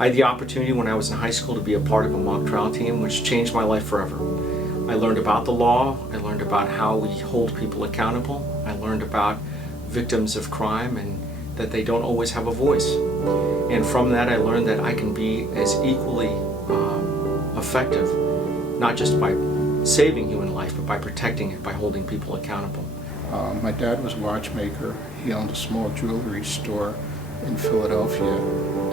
I had the opportunity when I was in high school to be a part of a mock trial team, which changed my life forever. I learned about the law, I learned about how we hold people accountable, I learned about victims of crime and that they don't always have a voice. And from that I learned that I can be as equally effective, not just by saving human life, but by protecting it, by holding people accountable. My dad was a watchmaker. He owned a small jewelry store in Philadelphia,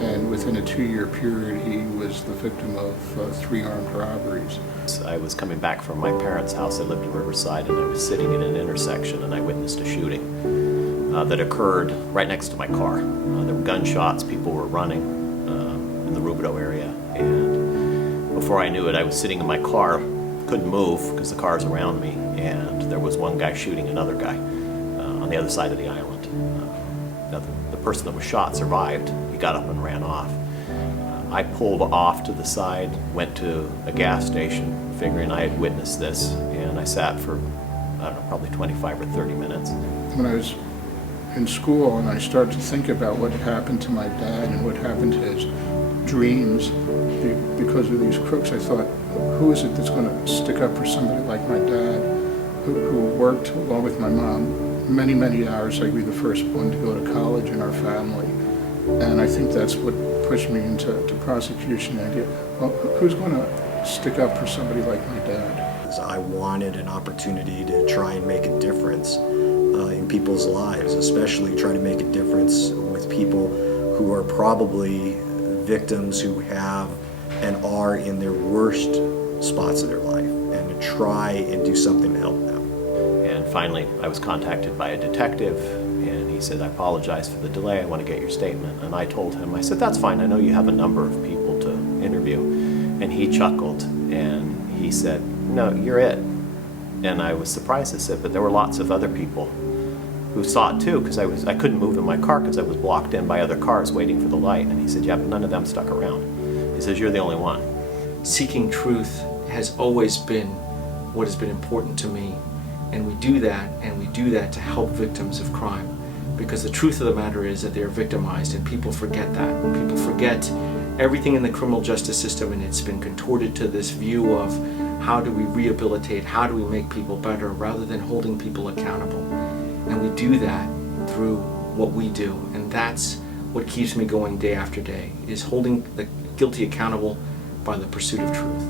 and within a 2-year period he was the victim of 3 armed robberies. I was coming back from my parents' house. I lived in Riverside, and I was sitting in an intersection and I witnessed a shooting that occurred right next to my car. There were gunshots, people were running in the Rubidoux area, and before I knew it I was sitting in my car, couldn't move because the car's around me, and there was one guy shooting another guy on the other side of the island. Now, the person that was shot survived. He got up and ran off. I pulled off to the side, went to a gas station, figuring I had witnessed this, and I sat for, I don't know, probably 25 or 30 minutes. When I was in school and I started to think about what had happened to my dad and what happened to his dreams because of these crooks, I thought, who is it that's going to stick up for somebody like my dad, who worked along with my mom many, many hours. I'd be the first one to go to college in our family. And I think that's what pushed me into prosecution. Well, who's going to stick up for somebody like my dad? I wanted an opportunity to try and make a difference in people's lives, especially try to make a difference with people who are probably victims who have and are in their worst spots of their life, and to try and do something to help them. And finally, I was contacted by a detective, and he said, I apologize for the delay, I want to get your statement. And I told him, I said, that's fine, I know you have a number of people to interview. And he chuckled, and he said, no, you're it. And I was surprised. I said, but there were lots of other people who saw it too, because I couldn't move in my car because I was blocked in by other cars waiting for the light. And he said, yeah, but none of them stuck around. He says, you're the only one. Seeking truth has always been what has been important to me, and we do that to help victims of crime, because the truth of the matter is that they are victimized, and people forget that. People forget everything in the criminal justice system, and it's been contorted to this view of how do we rehabilitate, how do we make people better, rather than holding people accountable. And we do that through what we do, and that's what keeps me going day after day, is holding the guilty accountable by the pursuit of truth.